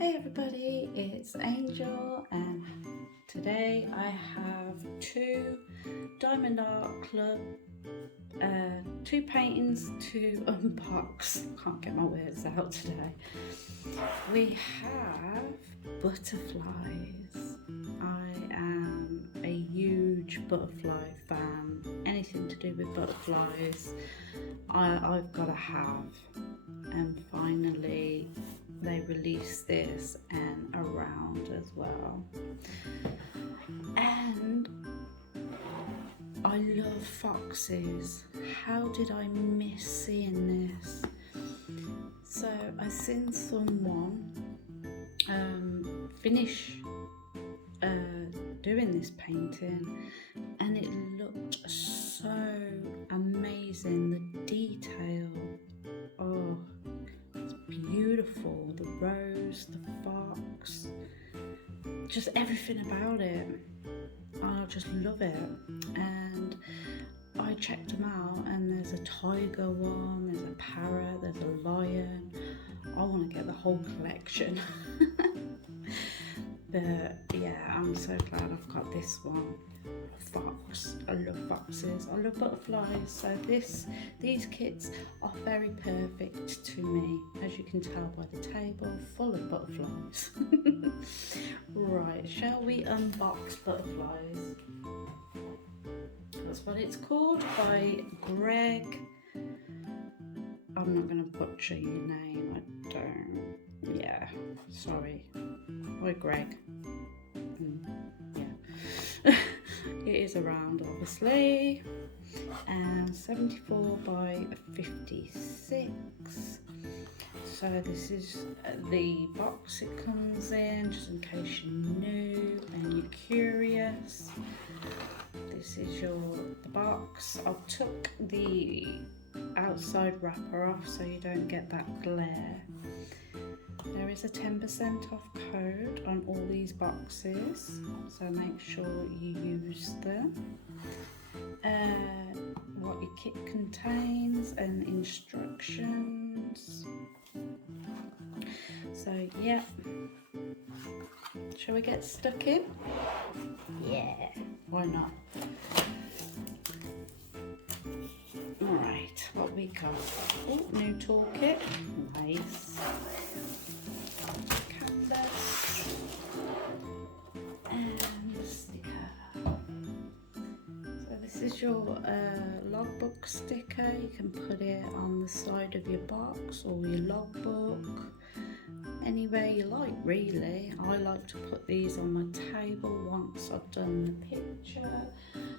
Hey everybody, it's Angel and today I have two Diamond Art Club, two paintings to unbox. Can't get my words out today. We have butterflies. I am a huge butterfly fan. Anything to do with butterflies I've got to have, and finally they released this and around as well. And I love foxes. How did I miss seeing this? So I seen someone finish doing this painting and it looked so amazing. The detail, oh, it's beautiful. The rose, the fox, just everything about it. I just love it. And I checked them out, and there's a tiger one, there's a parrot, there's a lion. I want to get the whole collection. But yeah, I'm so glad I've got this one. Fox. I love foxes. I love butterflies. So these kits are very perfect to me, as you can tell by the table, full of butterflies. Right, shall we unbox butterflies? That's what it's called, by Greg. I'm not going to butcher your name. I don't. Yeah, sorry. By Greg. Yeah. It is around, obviously, and 74 by 56. So this is the box it comes in, just in case you're new and you're curious. This is the box. I took the outside wrapper off so you don't get that glare. There is a 10% off code on all these boxes, so make sure you use them. What your kit contains and instructions. So yeah, shall we get stuck in? Yeah, why not? Alright, what we got? Oh, new toolkit. Nice. Canvas. And a sticker. So this is your logbook sticker. You can put it on the side of your box or your logbook. Anywhere you like, really. I like to put these on my table once I've done the picture,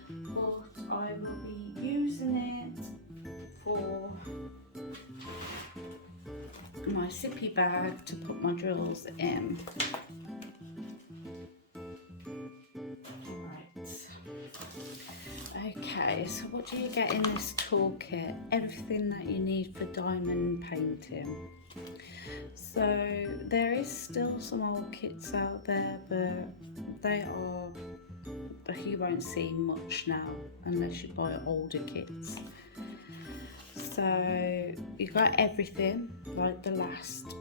but I will be using it for my zippy bag to put my drills in. Right. Okay, so what do you get in this toolkit? Everything that you need for diamond painting. So there is still some old kits out there, but you won't see much now unless you buy older kits. So you've got everything like the last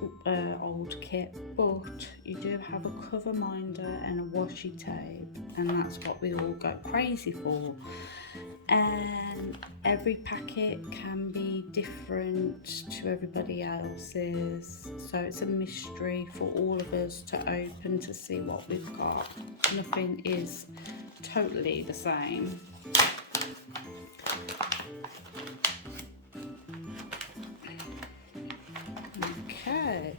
old kit, but you do have a cover minder and a washi tape, and that's what we all go crazy for. And every packet can be different to everybody else's, so it's a mystery for all of us to open to see what we've got. Nothing is totally the same. Okay.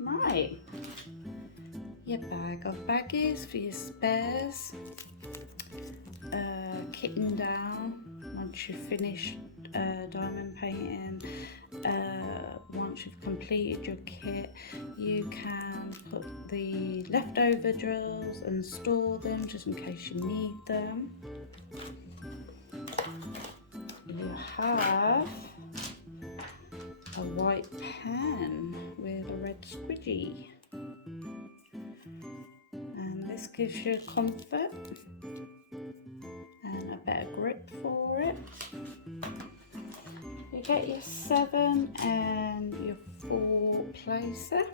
Right. Your bag of baggies for your spares. Kitting down once you've finished diamond painting. Once you've completed your kit, you can put the leftover drills and store them just in case you need them. You have a white pen with a red squidgy. This gives you comfort and a better grip for it. You get your 7 and your 4 placer.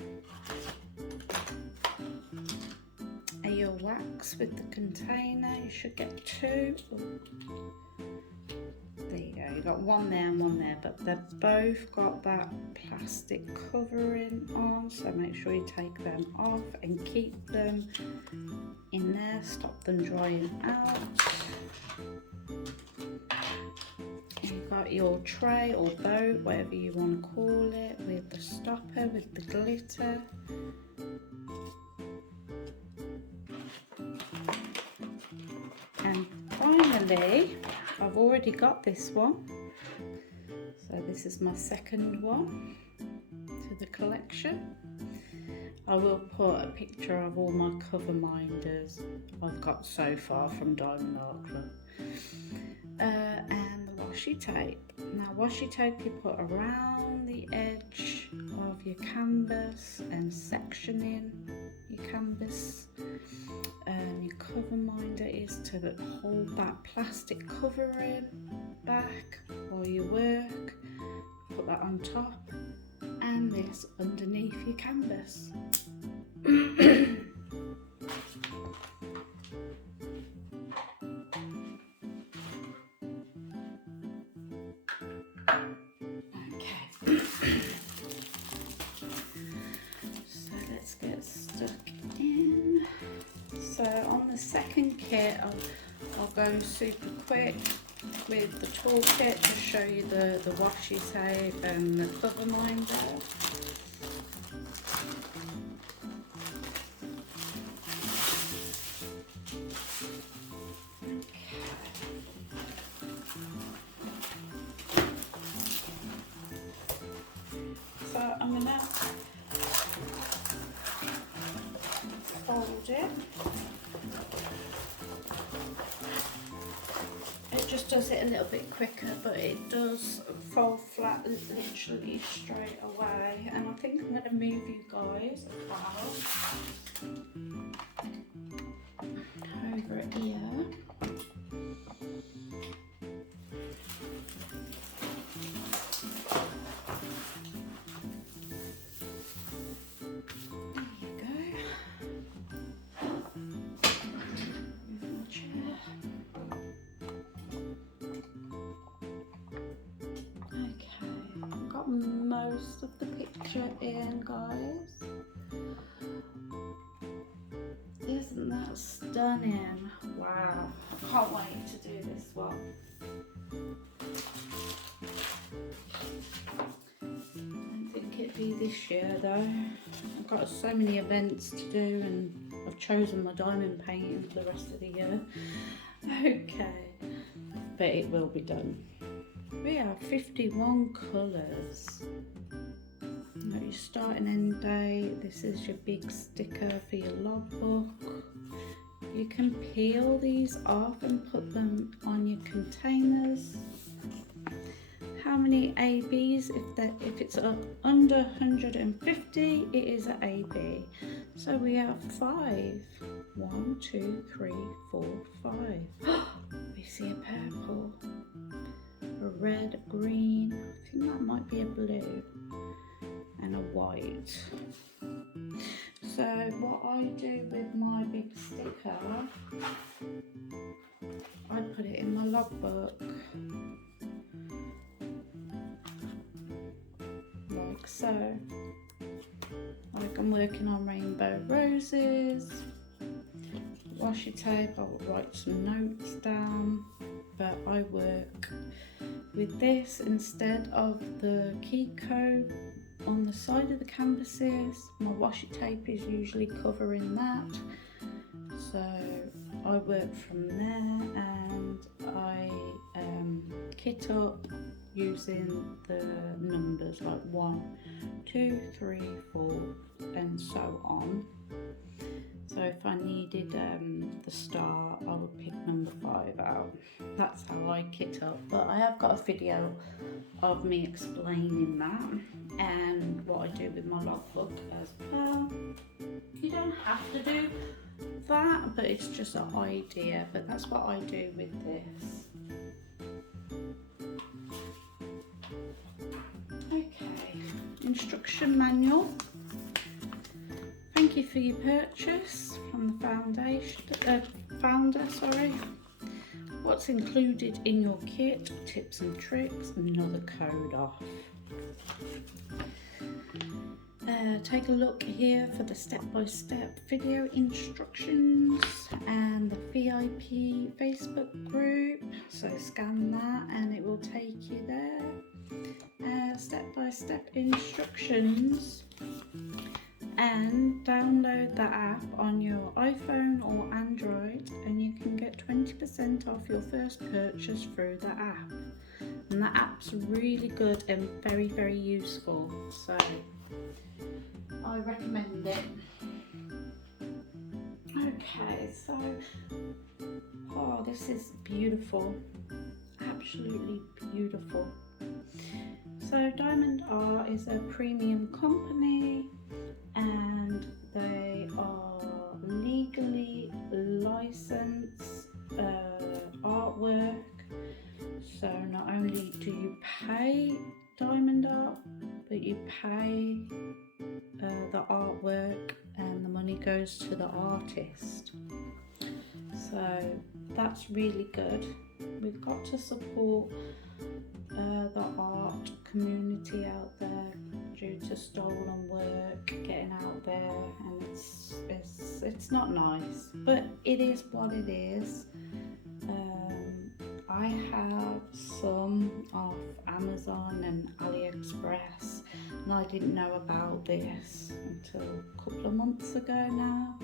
And your wax with the container. You should get 2. There you go, you got 1 there and 1 there, but they've both got that plastic covering on, so make sure you take them off and keep them in there, stop them drying out. You've got your tray or boat, whatever you want to call it, with the stopper, with the glitter. And finally, I've already got this one, so this is my second one to the collection. I will put a picture of all my cover minders I've got so far from Diamond Art Club. And the washi tape. Now washi tape you put around the edge of your canvas and sectioning your canvas. Your cover minder is to hold that plastic covering back while you work. Put that on top and this underneath your canvas. So let's get stuck in. So on the second kit, I'll go super quick with the toolkit to show you the washi tape and the cover minder. So I'm going to fold it. It just does it a little bit quicker, but it does fold flat literally straight away. And I think I'm going to move you guys about over here. Most of the picture in, guys. Isn't that stunning? Wow, I can't wait to do this one. I don't think it'd be this year though. I've got so many events to do and I've chosen my diamond painting for the rest of the year. Okay, but it will be done. We have 51 colours. You got your start and end date. This is your big sticker for your logbook. You can peel these off and put them on your containers. How many ABs? If it's under 150, it is an AB. So we have 5. 1, 2, 3, 4, 5. We see a purple. A red, green, I think that might be a blue, and a white. So what I do with my big sticker, I put it in my logbook, like so. Like I'm working on rainbow roses, washi tape, I will write some notes down, but I work with this instead of the key code on the side of the canvases. My washi tape is usually covering that, so I work from there and I kit up using the numbers like 1, 2, 3, 4 and so on. So if I needed the star, I would pick number 5 out. That's how I kit up. But I have got a video of me explaining that and what I do with my logbook as well. You don't have to do that, but it's just an idea. But that's what I do with this. instruction manual. Thank you for your purchase from the founder. Sorry. What's included in your kit? Tips and tricks. Another code off. Take a look here for the step-by-step video instructions and the VIP Facebook group. So scan that and it will take you there. Step-by-step instructions, and download the app on your iPhone or Android and you can get 20% off your first purchase through the app. And the app's really good and very, very useful. So I recommend it. Okay, so this is beautiful, absolutely beautiful. So Diamond Art is a premium company and they are legally licensed artwork. So not only do you pay Diamond Art, but you pay the artwork and the money goes to the artist. So that's really good. We've got to support the art community out there due to stolen work getting out there, and it's not nice, but it is what it is. I have some off Amazon and AliExpress, and I didn't know about this until a couple of months ago now.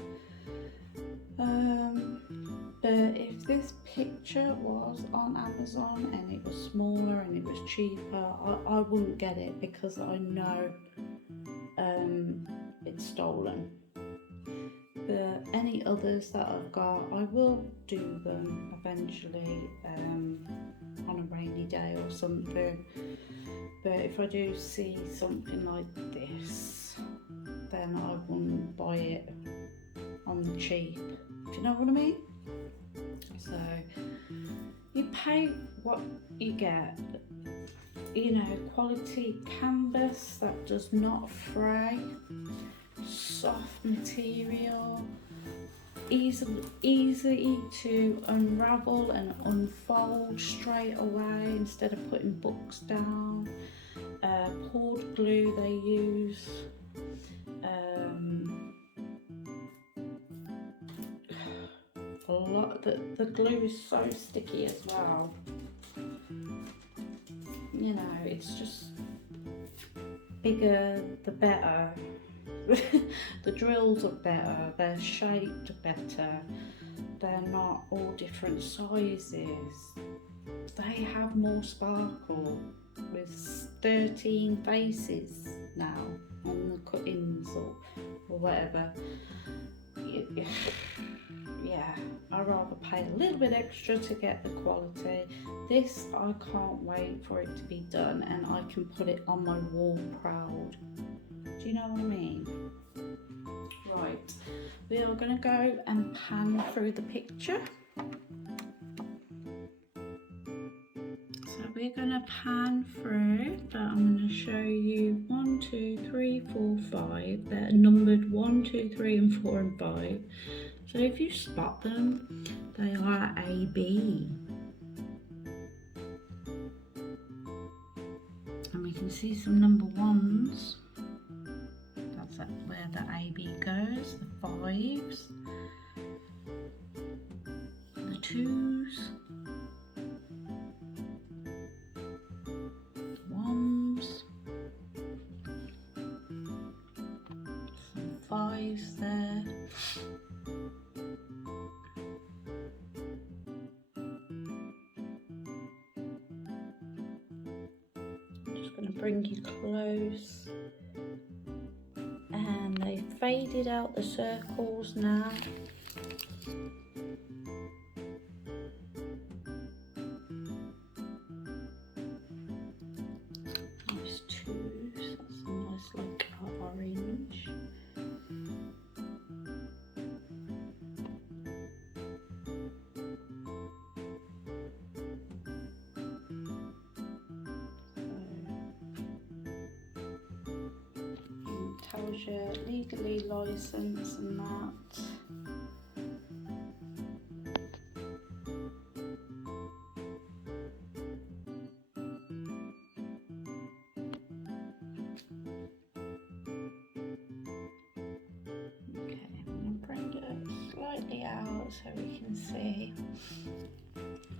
But if this picture was on Amazon and it was smaller and it was cheaper, I wouldn't get it because I know it's stolen. But any others that I've got, I will do them eventually on a rainy day or something. But if I do see something like this, then I wouldn't buy it on the cheap. Do you know what I mean? So you pay what you get. You know, quality canvas that does not fray, soft material, easy to unravel and unfold straight away instead of putting books down. Poured glue they use. A lot. The glue is so sticky as well. You know, it's just bigger the better. The drills are better, they're shaped better, they're not all different sizes, they have more sparkle with 13 faces now on the cuttings or whatever. Yeah, I'd rather pay a little bit extra to get the quality. This, I can't wait for it to be done and I can put it on my wall proud. Do you know what I mean? Right, we are going to go and pan through the picture. So we're going to pan through, but I'm going to show you 1, 2, 3, 4, 5. They're numbered 1, 2, 3 and 4 and 5. So if you spot them, they are A, B. And we can see some number 1s. That's where the AB goes, the 5s, the 2s, the 1s, some 5s there. I'm just going to bring you close. And they've faded out the circles now. Nice 2s, that's a nice like orange. Protoge, legally licensed and that. Okay, I'm going to bring it slightly out so we can see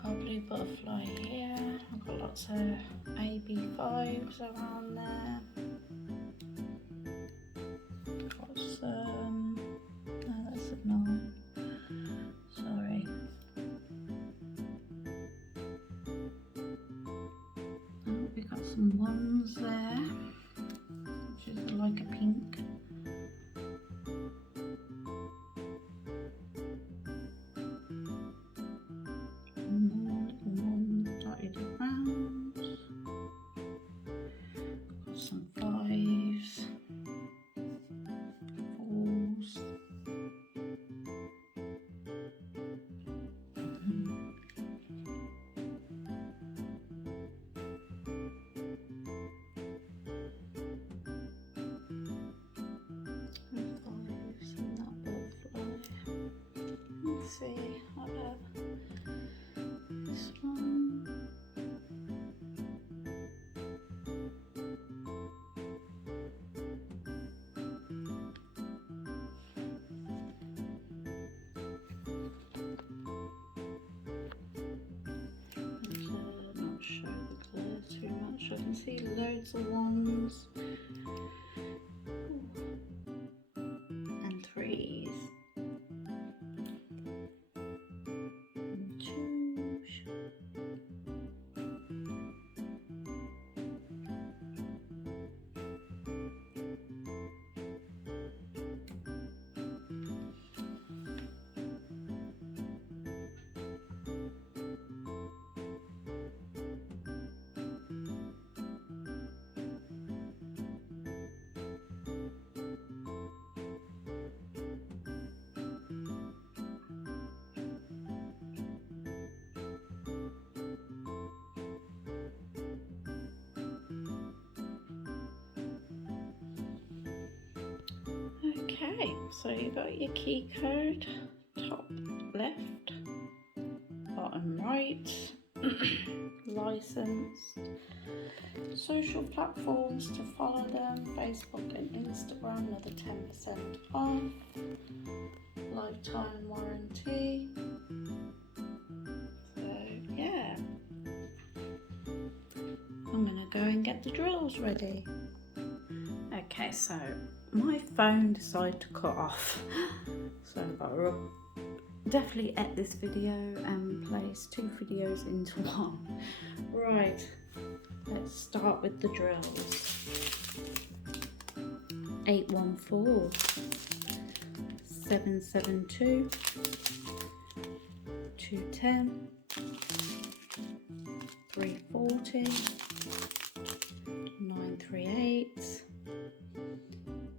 our blue butterfly here. I've got lots of AB5s around there. Got some, no, that's a 9, sorry. Oh, we got some 1s there, which is like a pink. Some 5s, 4s. Let's see, how about this one? Not show the colour too much. I can see loads of 1s and 3s and 2s. Okay, so you got your key code, top left, bottom right, licensed, social platforms to follow them, Facebook and Instagram, another 10% off, lifetime warranty. So yeah, I'm gonna go and get the drills ready. Okay, so my phone decided to cut off, so I've got to definitely edit this video and place 2 videos into one. Right, let's start with the drills. 814, 772, 210, 340, 938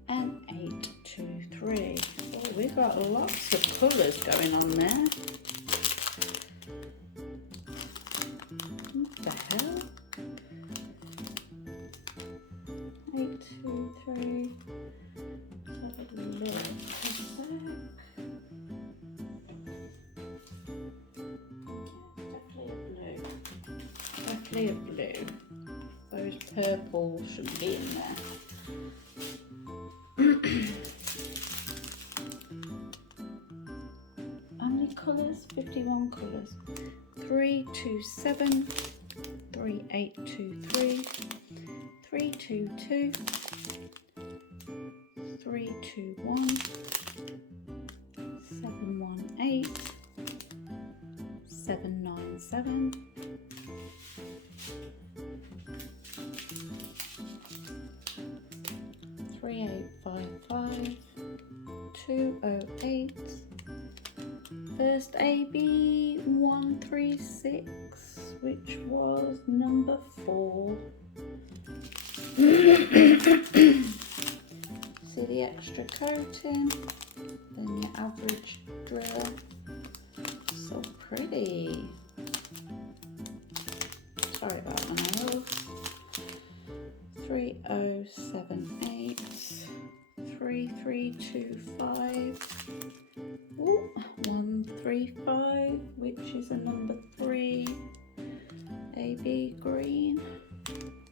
and 823. Oh, we've got lots of colours going on there. What the hell? 823. Let's have a look. Definitely a blue. Those purples should be in there. How many colours? 51 colours. 327, 3823, 322, 321, 718, 797, 3855, 208, first AB 136, which was number 4. See the extra coating, then your average driller. So pretty. Sorry about my nails. 3078, AB green.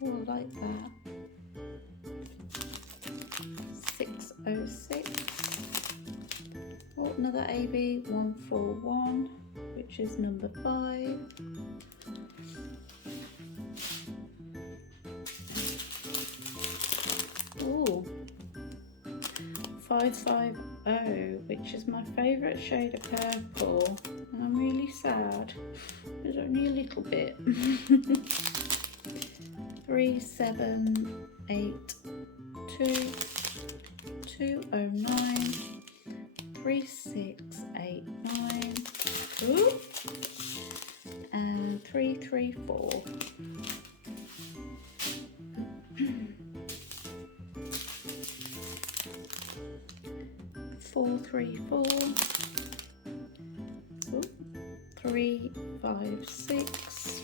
Oh, I like that. 606. Oh, another AB 141, which is number 5. Oh, 550, which is my favourite shade of purple, and I'm really sad. There's only a little bit. 3782, 209, 3689, ooh, and 334. 434, 356,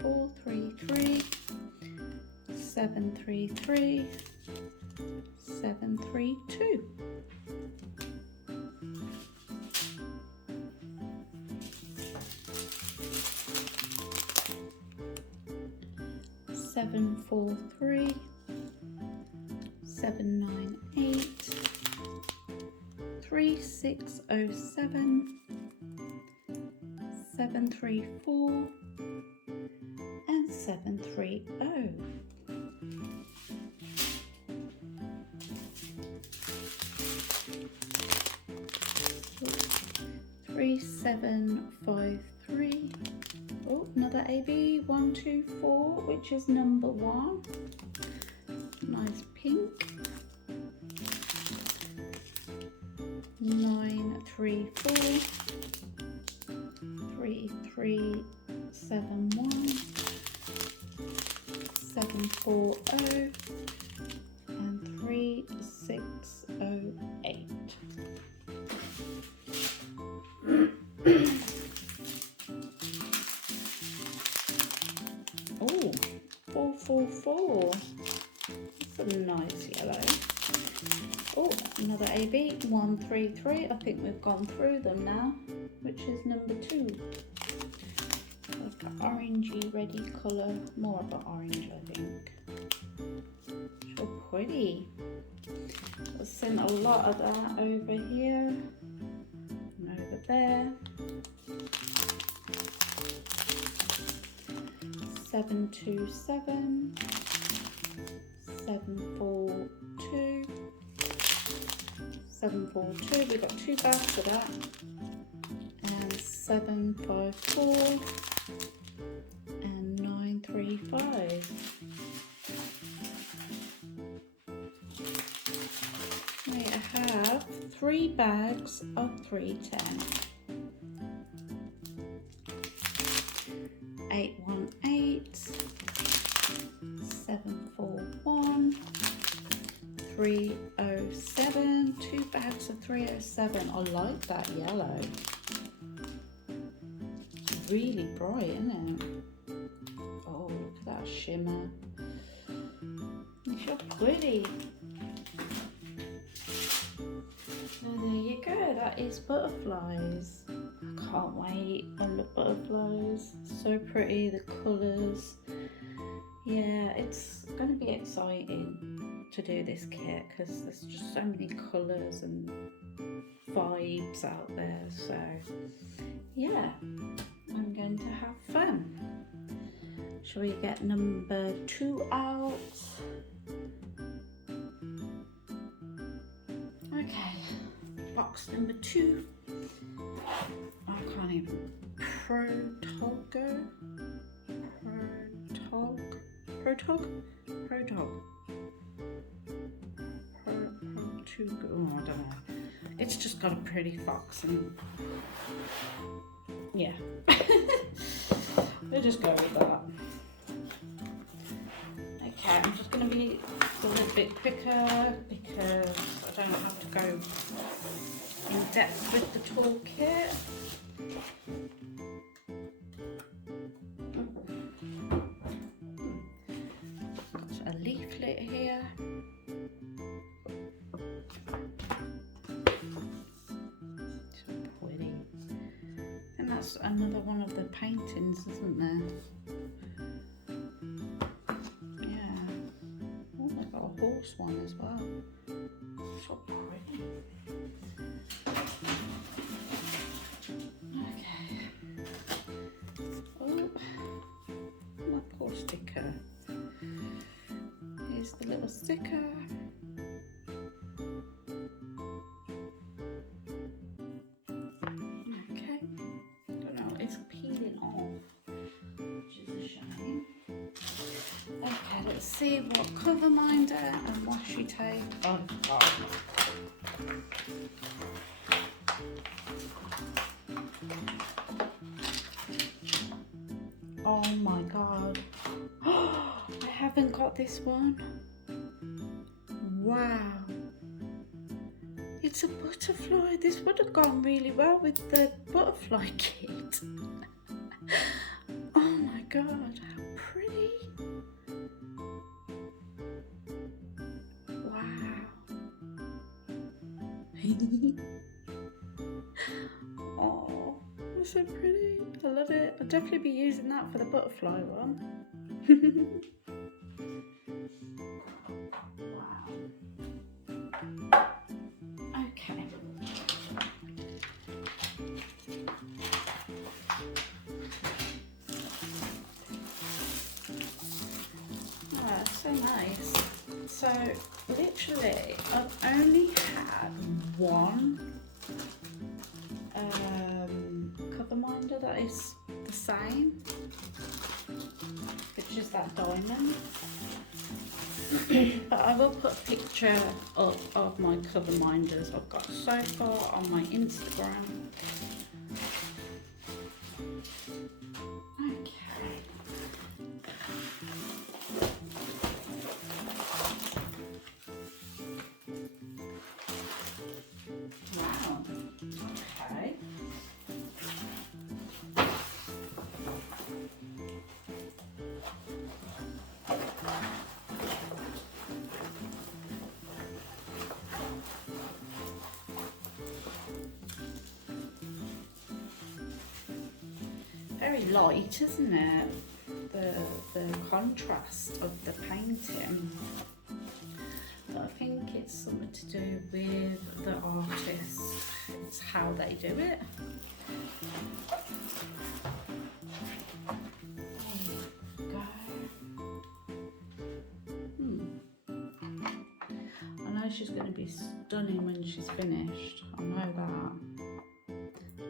433, 733, 732. 743, 798, 3607, 734, and 730. 3753. Oh, another AB 124, which is number 1. Nice pink. 934, 3371, 740, and 3608. Oh, 444. That's a nice yellow. Oh, another AB 133. I think we've gone through them now, which is number 2. Like an orangey reddy colour, more of an orange, I think. So pretty. I've seen a lot of that over here and over there. 727, 742, 742. We've got 2 bags of that, and 754 and 935. We have 3 bags of 310. 818, 741, 307, 2 bags of 307. I like that yellow. It's really bright, isn't it? Oh, look at that shimmer. It's so pretty. So there you go, that is butterflies. I can't wait on the butterflies. So pretty, the colours. Yeah, it's going to be exciting to do this kit because there's just so many colours and vibes out there. So yeah, I'm going to have fun. Shall we get number 2 out? Okay, box number 2. I can't even. Protoge. Oh, I don't know. It's just got a pretty fox and yeah. We'll just go with that. Okay, I'm just going to be a little bit quicker because I don't have to go in depth with the toolkit. Got a leaflet here. So pretty. And that's another one of the paintings, isn't there? Yeah. Oh, they've got a horse one as well. So pretty. Okay. Oh, my poor sticker. Here's the little sticker. Okay. Don't know, it's peeling off, which is a shame. Okay, let's see what cover minder and washi tape I've got. Oh my god. I haven't got this one. Wow. It's a butterfly. This would have gone really well with the butterfly kit. Oh my god, how pretty. Wow. Oh, that's so pretty. I love it. I'll definitely be using that for the butterfly one. Wow. Okay. Oh, that's so nice. So literally I've only had one cover minder that is the same, which is that diamond. But I will put a picture of my cover minders I've got so far on my Instagram. Okay. Wow. Okay. Very light, isn't it? The contrast of the painting. But I think it's something to do with the artist. It's how they do it. There you go. I know she's going to be stunning when she's finished. I know that.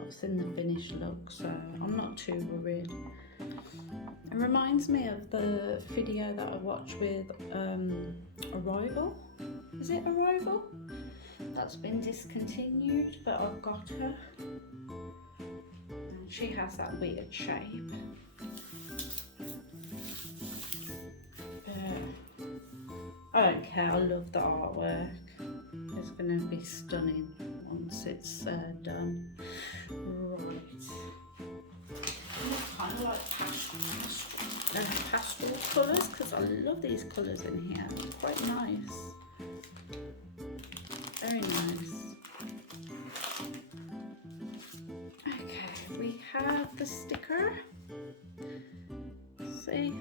I've seen the finished look, so I'm not too worried. It reminds me of the video that I watched with Arrival. Is it Arrival? That's been discontinued, but I've got her. And she has that weird shape. I don't care, I love the artwork. It's going to be stunning once it's done. Right. I kind of like pastel colours because I love these colours in here. It's quite nice. Very nice. Okay, we have the sticker. See?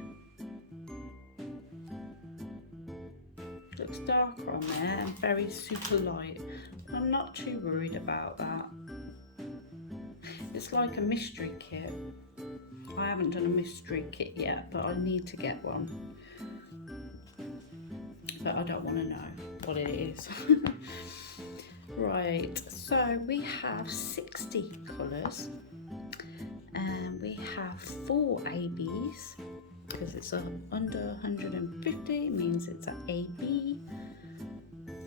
Looks darker on there and very super light. I'm not too worried about that. It's like a mystery kit. I haven't done a mystery kit yet, but I need to get one. But I don't want to know what it is. Right, so we have 60 colours and we have 4 ABs because it's under 150, means it's an AB.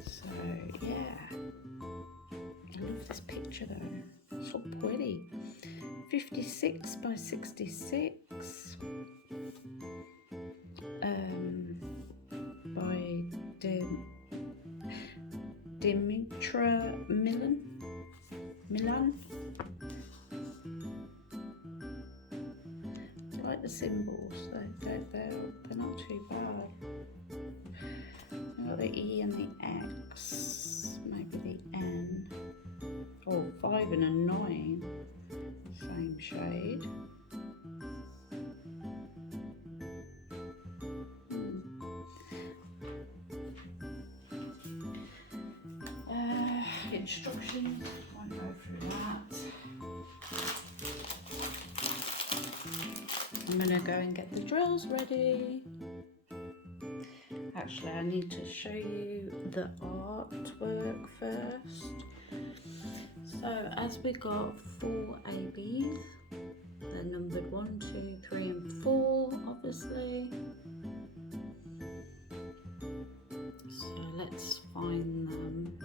So yeah, I love this picture though, so pretty. 56 by 66 by Dimitra Milan. I like the symbols, they're not too bad. We've got the E and the X, maybe the N. Oh, 5 and a 9. Same shape. instructions, won't go through that. I'm going to go and get the drills ready. Actually, I need to show you the artwork first. So as we got 4 ABs, they're numbered 1, 2, 3 and 4 obviously. So let's find them.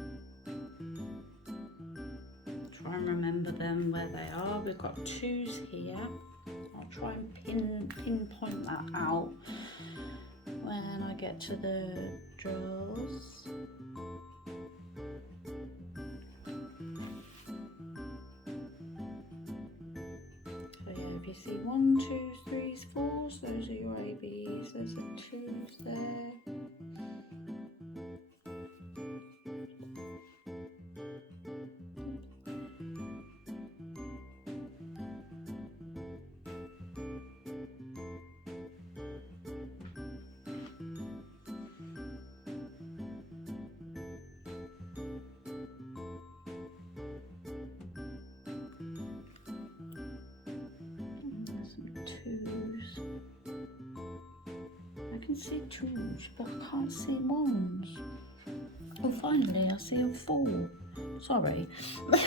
Try and remember them where they are. We've got 2s here. I'll try and pinpoint that out when I get to the drills. So yeah, if you see 1, 2, 3s, 4s, those are your ABs. There's the 2s there. I can see 2s, but I can't see 1s. Oh, finally, I see a 4. Sorry. What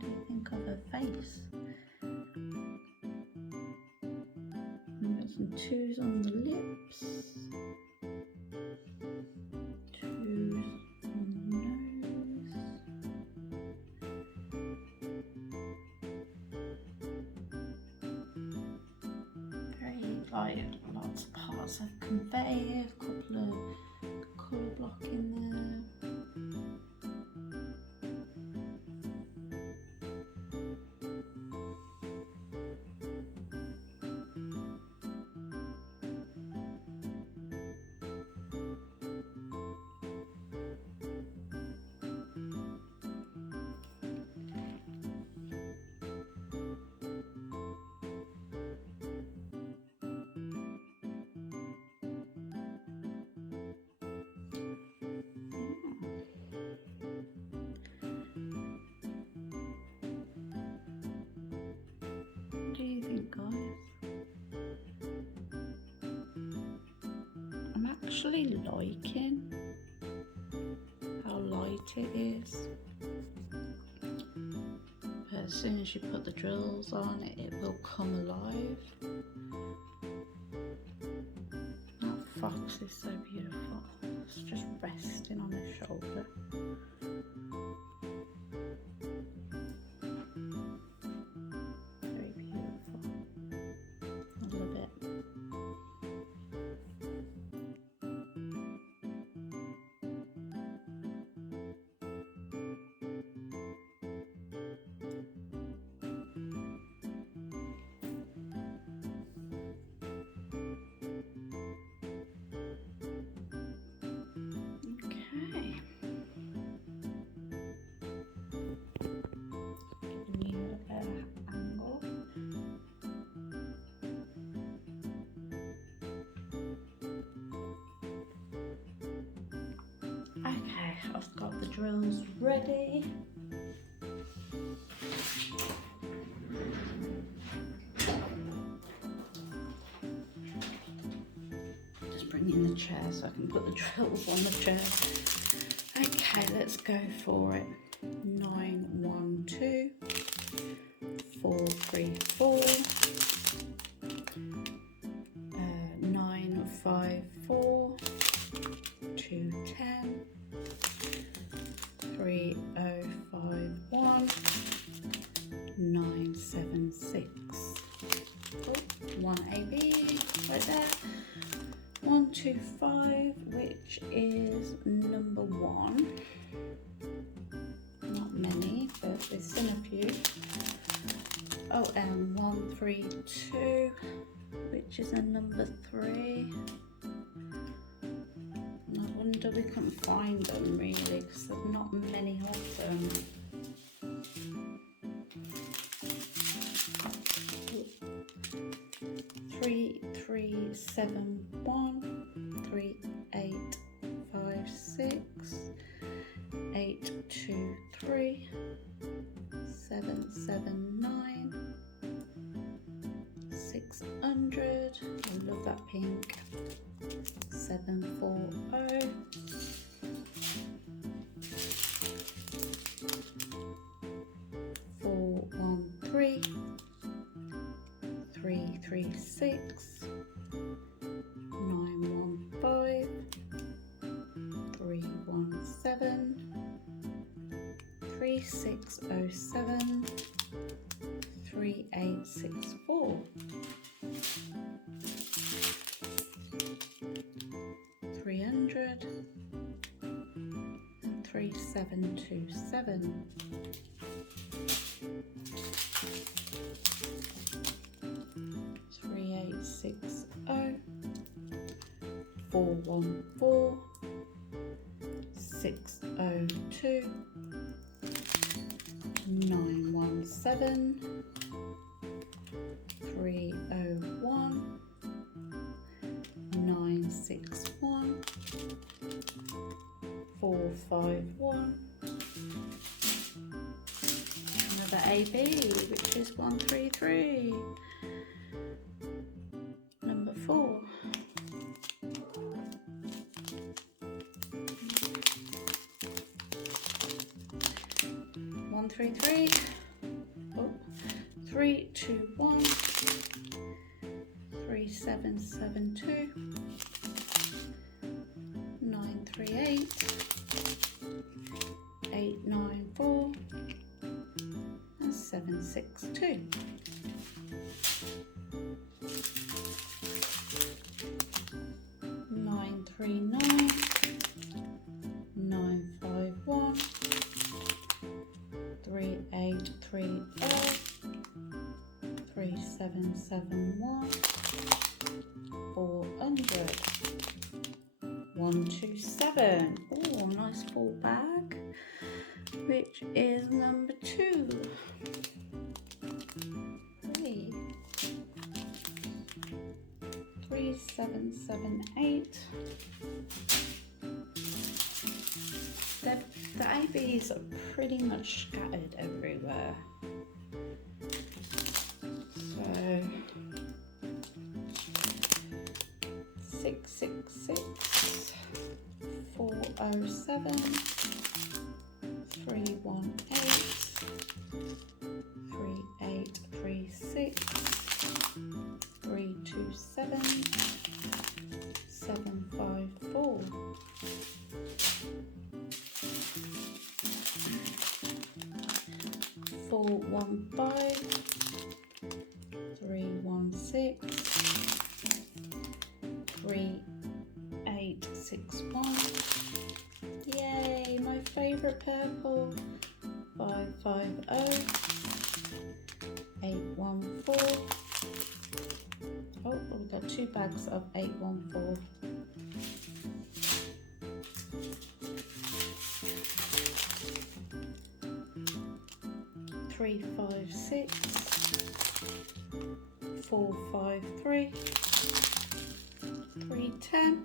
do you think of her face? I've got some 2s on the lips. 2s on the nose. Like lots of parts of conveyor, a couple of colour block in there. What do you think, guys? I'm actually liking how light it is. But as soon as you put the drills on, it will come alive. That fox is so beautiful. It's just resting on his shoulder. Very beautiful. I love it. Okay, I've got the drills ready. Just bring in the chair so I can put the drills on the chair. Okay, let's go for it. 9, 1, 2, 4, 3, 4, 9, 5, 4, 2, 10, 3, 0, 5, 1, 9, 7, 6. Oh, 1 AB right there. 1, 2, 5, which is number 1. Not many, but we've seen a few. Oh, and 1, 3, 2, which is a number 3. I wonder we couldn't find them really because there's not many of them. 3, 3, 7 1 3 8 5 6 8 2 3 7 7 9 600. I love that pink. 740. 413 336 915 317 3607 3864 300 and 3727 3860 414 602 917 301 961 451. Another AB, which is 133. Number 4. One, three, three. Oh, 3 2 1 3 7 7 2 9 3 8 8 9 4 and 7 6 2. 9 3 9 9 5 1 3 8 3 0 3 7 7 1 400 127. Oh, nice full bag, which is number 2. 3 3 7 7 8. The ABs are pretty much scattered everywhere. So 666 407 318 3836 327 754. 415 316 3861. Yay, my favourite purple. 550 814. Oh, we've got 2 bags of 814. 356 453 310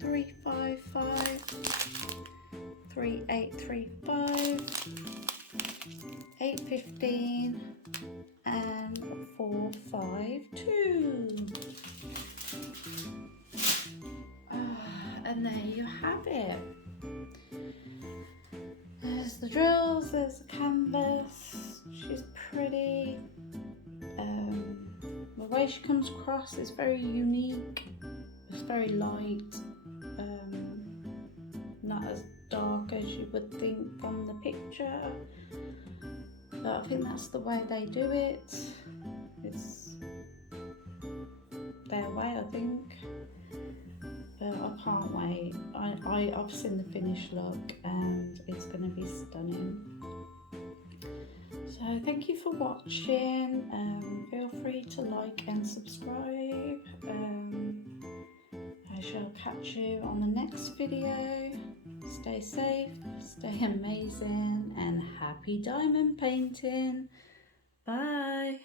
355 3835 815 and 452. And there you have it. There's the drills, there's the canvas. She's pretty. The way she comes across is very unique. It's very light, not as dark as you would think from the picture, but I think that's the way they do it. It's their way, I think. But I can't wait. I've seen the finished look and it's going to be stunning. So thank you for watching. Feel free to like and subscribe. I shall catch you on the next video. Stay safe, stay amazing, and happy diamond painting. Bye.